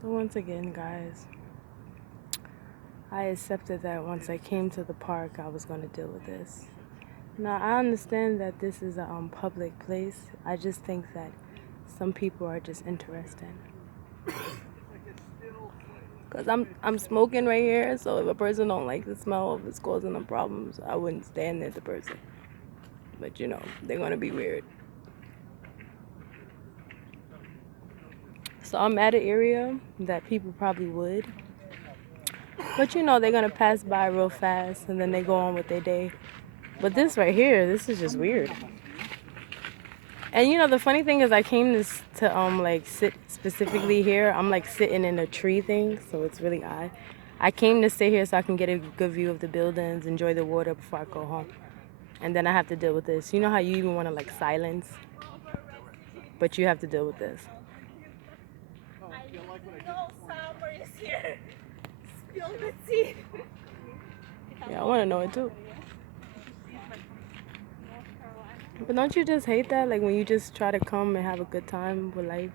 So once again, guys, I accepted that once I came to the park, I was going to deal with this. Now, I understand that this is a public place. I just think that some people are just interested. Because I'm smoking right here, so if a person don't like the smell, if it's causing them problems, I wouldn't stand near the person. But, they're going to be weird. So I'm at an area that people probably would. But, they're going to pass by real fast, and then they go on with their day. But this right here, this is just weird. And the funny thing is I came to like sit specifically here. I'm like sitting in a tree thing, so it's really odd. I came to sit here so I can get a good view of the buildings, enjoy the water before I go home. And then I have to deal with this. You know how you even want to like silence, but you have to deal with this. I know summer is here. Spill the tea. Yeah, I want to know it too. But don't you just hate that? Like when you just try to come and have a good time with life?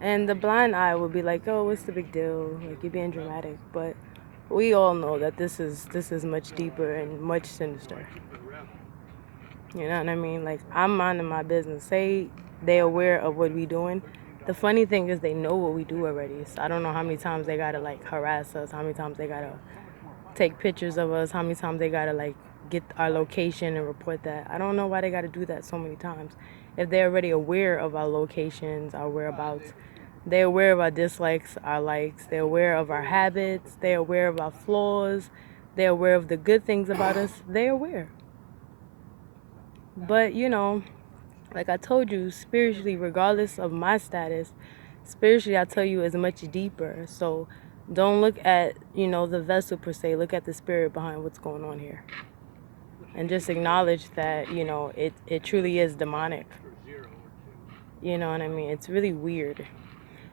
And the blind eye would be like, oh, what's the big deal? Like you're being dramatic. But we all know that this is much deeper and much sinister. You know what I mean? Like I'm minding my business. Say they're aware of what we doing. The funny thing is they know what we do already. So I don't know how many times they gotta like harass us, how many times they gotta take pictures of us, how many times they gotta like get our location and report that. I don't know why they gotta do that so many times. If they're already aware of our locations, our whereabouts, they're aware of our dislikes, our likes, they're aware of our habits, they're aware of our flaws, they're aware of the good things about us, they're aware. But like I told you, spiritually, regardless of my status, spiritually I tell you is much deeper. So don't look at, the vessel per se, look at the spirit behind what's going on here. And just acknowledge that, it truly is demonic. You know what I mean? It's really weird.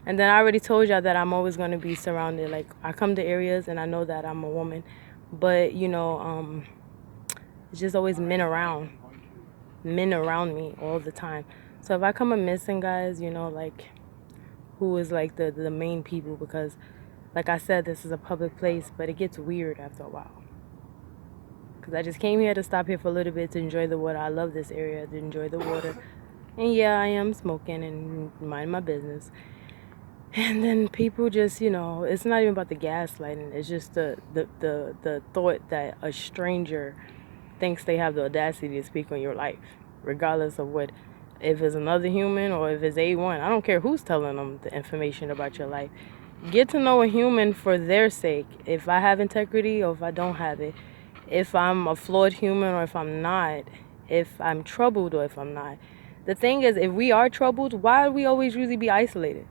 And then I already told y'all that I'm always going to be surrounded. Like, I come to areas and I know that I'm a woman. But, it's just always men around me all the time. So if I come a missing, guys, like, who is, like, the main people? Because, like I said, this is a public place, but it gets weird after a while. Because I just came here to stop here for a little bit to enjoy the water. I love this area, to enjoy the water. And yeah, I am smoking and mind my business. And then people just, it's not even about the gaslighting. It's just the thought that a stranger thinks they have the audacity to speak on your life, regardless of if it's another human or if it's A1. I don't care who's telling them the information about your life. Get to know a human for their sake. If I have integrity or if I don't have it, if I'm a flawed human or if I'm not, if I'm troubled or if I'm not. The thing is, if we are troubled, why do we always usually be isolated?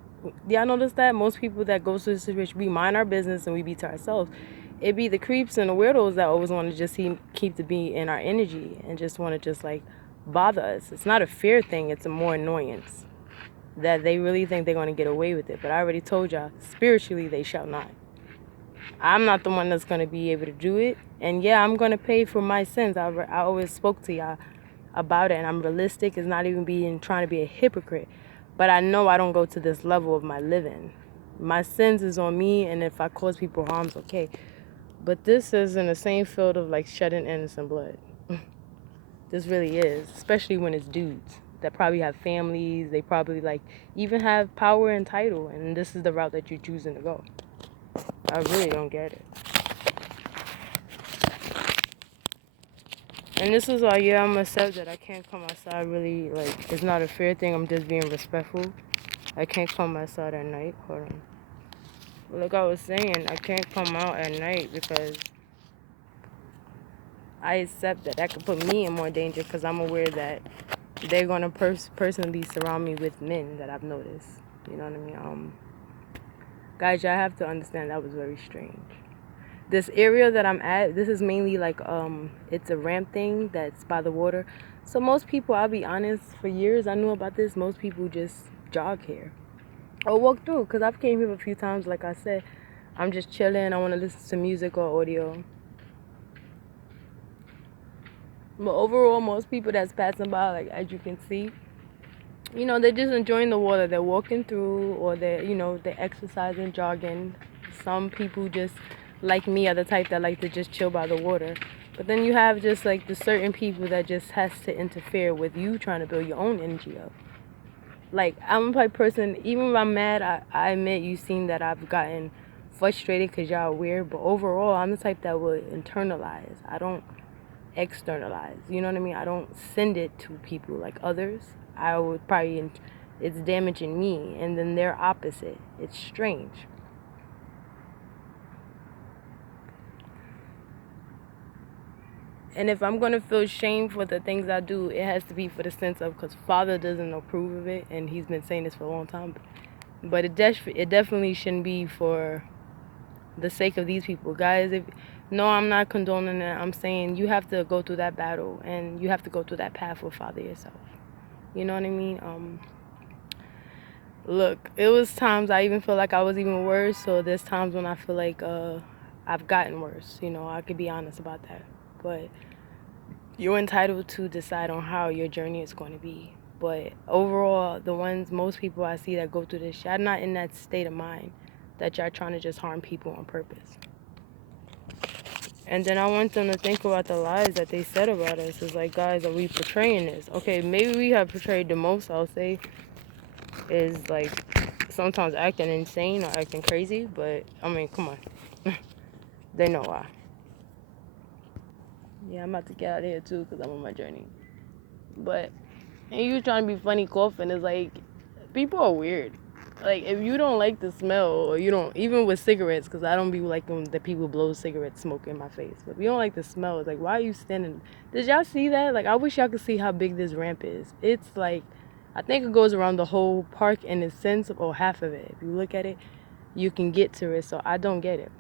Y'all notice that? Most people that go through this situation, we mind our business and we be to ourselves. It be the creeps and the weirdos that always want to just keep the be in our energy and just want to just like bother us. It's not a fear thing, it's a more annoyance. That they really think they're going to get away with it. But I already told y'all, spiritually, they shall not. I'm not the one that's going to be able to do it. And yeah, I'm going to pay for my sins. I always spoke to y'all about it, and I'm realistic. It's not even trying to be a hypocrite. But I know I don't go to this level of my living. My sins is on me, and if I cause people harm, it's okay. But this is in the same field of like shedding innocent blood. This really is, especially when it's dudes that probably have families. They probably like even have power and title, and this is the route that you're choosing to go. I really don't get it. And this is why, yeah, I'm gonna say that I can't come outside really, like, it's not a fair thing, I'm just being respectful. I can't come outside at night, hold on. Like I was saying, I can't come out at night because I accept that could put me in more danger because I'm aware that they're gonna personally surround me with men that I've noticed. You know what I mean? Guys, y'all have to understand that was very strange. This area that I'm at, this is mainly like it's a ramp thing that's by the water. So most people, I'll be honest, for years I knew about this. Most people just jog here or walk through, because I've came here a few times. Like I said, I'm just chilling, I want to listen to music or audio. But overall, most people that's passing by, like as you can see, You know, they're just enjoying the water. They're walking through, or they're exercising, jogging. Some people just, like me, are the type that like to just chill by the water. But then you have just like the certain people that just has to interfere with you trying to build your own energy up. Like, I'm the type of person, even when I'm mad, I admit you seen that I've gotten frustrated because y'all are weird. But overall, I'm the type that would internalize. I don't externalize. You know what I mean? I don't send it to people like others. I would probably, it's damaging me, and then they're opposite. It's strange. And if I'm gonna feel shame for the things I do, it has to be for the sense of, because Father doesn't approve of it, and he's been saying this for a long time. But it definitely shouldn't be for the sake of these people, guys. If no, I'm not condoning it. I'm saying you have to go through that battle, and you have to go through that path with Father yourself. You know what I mean? Look, it was times I even feel like I was even worse. So there's times when I feel like I've gotten worse. You know, I could be honest about that. But you're entitled to decide on how your journey is going to be. But overall, most people I see that go through this, y'all not in that state of mind that y'all trying to just harm people on purpose. And then I want them to think about the lies that they said about us. It's like, guys, are we portraying this? Okay, maybe we have portrayed the most, I'll say, is like sometimes acting insane or acting crazy. But, I mean, come on. They know why. Yeah, I'm about to get out of here, too, because I'm on my journey. But, and you trying to be funny coughing is like, people are weird. Like, if you don't like the smell, or you don't, even with cigarettes, because I don't be liking that people blow cigarette smoke in my face. But if you don't like the smell, it's like, why are you standing? Did y'all see that? Like, I wish y'all could see how big this ramp is. It's like, I think it goes around the whole park in a sense, or half of it. If you look at it, you can get to it. So I don't get it.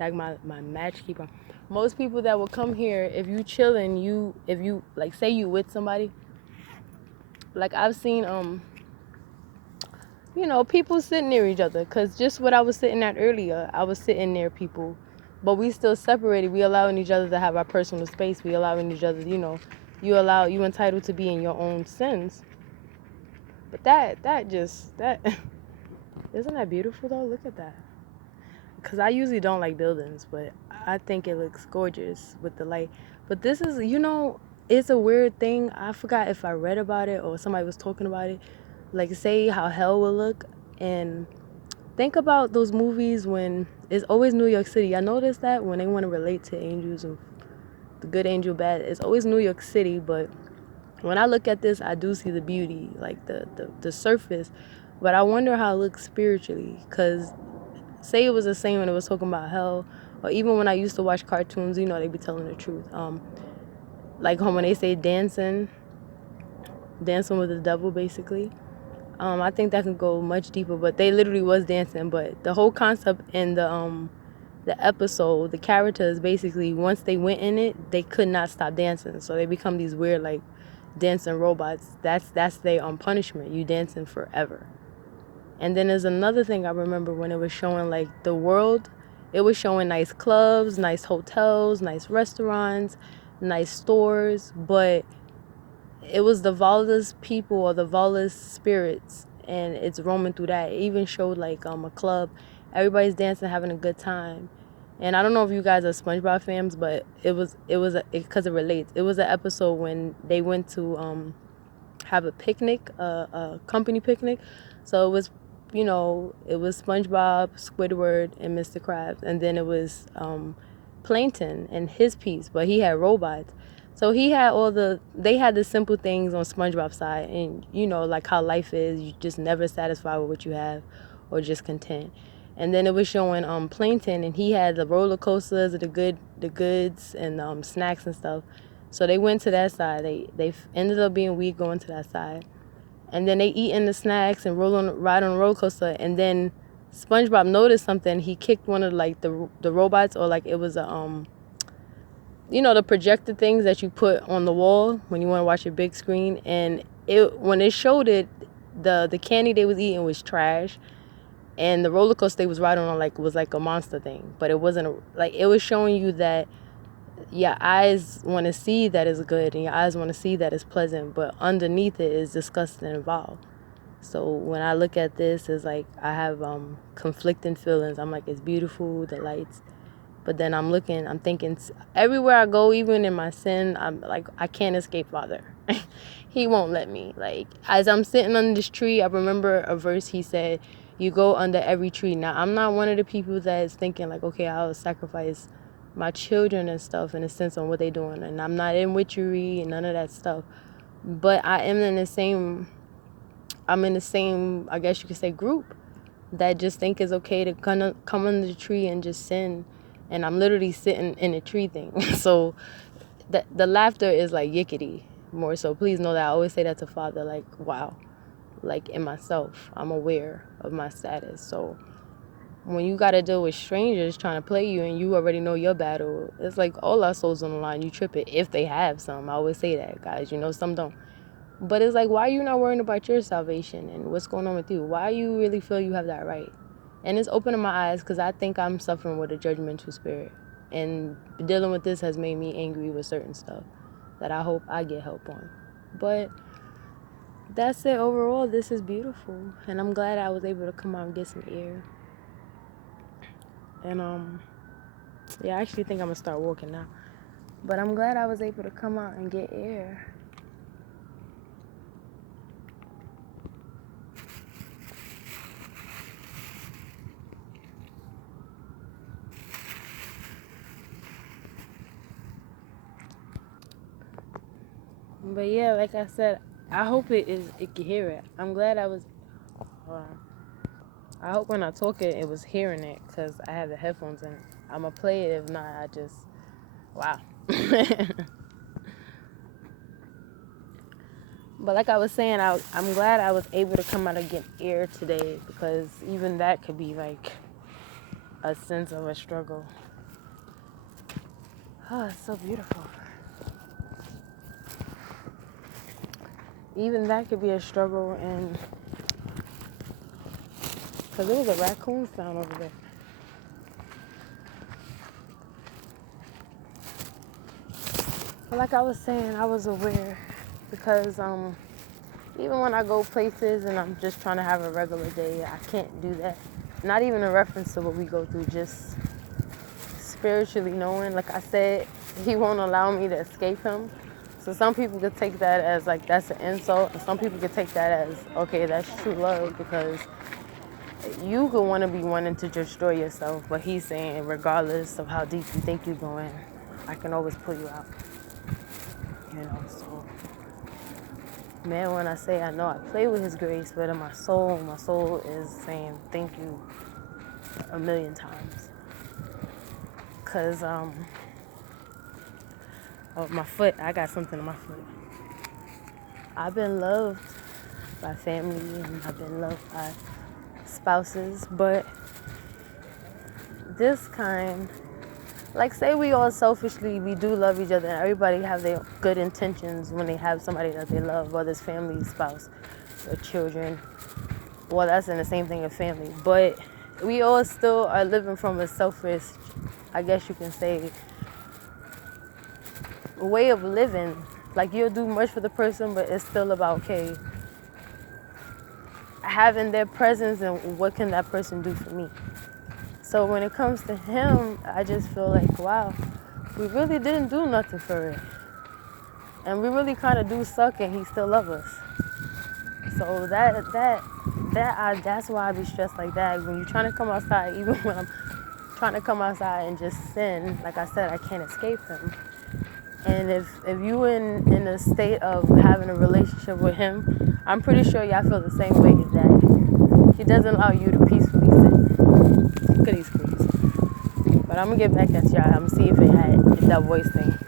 Like my match keep on. Most people that will come here, if you chilling, if you like say you with somebody, like I've seen people sitting near each other. Cause just what I was sitting at earlier, I was sitting near people, but we still separated. We allowing each other to have our personal space. We allowing each other, you entitled to be in your own sense. But that isn't that beautiful though? Look at that. Cause I usually don't like buildings, but I think it looks gorgeous with the light. But this is, it's a weird thing. I forgot if I read about it or somebody was talking about it. Like, say how hell will look, and think about those movies when it's always New York City. I noticed that when they want to relate to angels and the good angel, bad, it's always New York City. But when I look at this, I do see the beauty, like the surface. But I wonder how it looks spiritually, because say it was the same when it was talking about hell, or even when I used to watch cartoons, they be telling the truth. Like when they say dancing with the devil, basically. I think that can go much deeper, but they literally was dancing. But the whole concept in the episode, the characters basically, once they went in it, they could not stop dancing. So they become these weird like dancing robots. That's their punishment. You dancing forever. And then there's another thing I remember when it was showing like the world. It was showing nice clubs, nice hotels, nice restaurants, nice stores, but it was the Vala's people or the Vala's spirits, and it's roaming through that. It even showed like a club, everybody's dancing, having a good time. And I don't know if you guys are SpongeBob fans, but because it relates. It was an episode when they went to have a picnic, a company picnic. So it was SpongeBob, Squidward, and Mr. Krabs, and then it was Plankton and his piece, but he had robots. So they had the simple things on SpongeBob's side, and like how life is, you just never satisfied with what you have, or just content. And then it was showing Plankton, and he had the roller coasters, the goods, and snacks and stuff. So they went to that side. They ended up being weak going to that side, and then they eating the snacks and ride on a roller coaster. And then SpongeBob noticed something. He kicked one of like the robots, or like it was the projector things that you put on the wall when you want to watch a big screen. And when it showed it, the candy they was eating was trash, and the roller coaster they was riding on was like a monster thing. But it wasn't like, it was showing you that your eyes want to see that it's good and your eyes want to see that it's pleasant, but underneath it is disgusting and vile. So when I look at this, it's like I have conflicting feelings. I'm like, it's beautiful, the lights, but then I'm thinking, everywhere I go, even in my sin, I'm like, I can't escape Father. He won't let me. Like, as I'm sitting under this tree, I remember a verse he said, you go under every tree. Now, I'm not one of the people that is thinking like, okay, I'll sacrifice my children and stuff in a sense on what they're doing. And I'm not in witchery and none of that stuff. But I'm in the same, I guess you could say, group that just think it's okay to come under the tree and just sin. And I'm literally sitting in a tree thing. So the laughter is like yickety more so. Please know that I always say that to Father, like, wow. Like, in myself, I'm aware of my status. So when you got to deal with strangers trying to play you and you already know your battle, it's like all our souls on the line. You trip it if they have some. I always say that, guys. You know, some don't. But it's like, why are you not worrying about your salvation and what's going on with you? Why you really feel you have that right? And it's opening my eyes because I think I'm suffering with a judgmental spirit. And dealing with this has made me angry with certain stuff that I hope I get help on. But that's it. Overall, this is beautiful. And I'm glad I was able to come out and get some air. And, yeah, I actually think I'm going to start walking now. But I'm glad I was able to come out and get air. But yeah, like I said, I hope it can hear it. I'm glad I was. I hope when I talk it was hearing it because I have the headphones in. I'm gonna play it. If not, I just wow. But like I was saying, I'm glad I was able to come out and get air today because even that could be like a sense of a struggle. Oh, it's so beautiful. Even that could be a struggle, and because there was a raccoon found over there. But like I was saying, I was aware because even when I go places and I'm just trying to have a regular day, I can't do that. Not even a reference to what we go through, just spiritually knowing. Like I said, he won't allow me to escape him. So some people could take that as like that's an insult, and some people could take that as, okay, that's true love, because you could want to be wanting to destroy yourself, but he's saying regardless of how deep you think you're going, I can always pull you out. You know, so man, when I say I know I play with his grace, but in my soul is saying thank you a million times. Cause oh, my foot, I got something on my foot. I've been loved by family and I've been loved by spouses, but this kind, like say we all selfishly, we do love each other and everybody have their good intentions when they have somebody that they love, whether it's family, spouse, or children. Well, that's in the same thing as family, but we all still are living from a selfish, I guess you can say, way of living. Like you'll do much for the person, but it's still about, okay, having their presence and what can that person do for me. So when it comes to him, I just feel like, wow, we really didn't do nothing for it. And we really kind of do suck and he still loves us. So that's why I be stressed like that. When you're trying to come outside, even when I'm trying to come outside and just sin, like I said, I can't escape him. And if you in a state of having a relationship with him, I'm pretty sure y'all feel the same way, that he doesn't allow you to peacefully sit. Look at these creeps. But I'm gonna get back at y'all. I'm gonna see if that voice thing.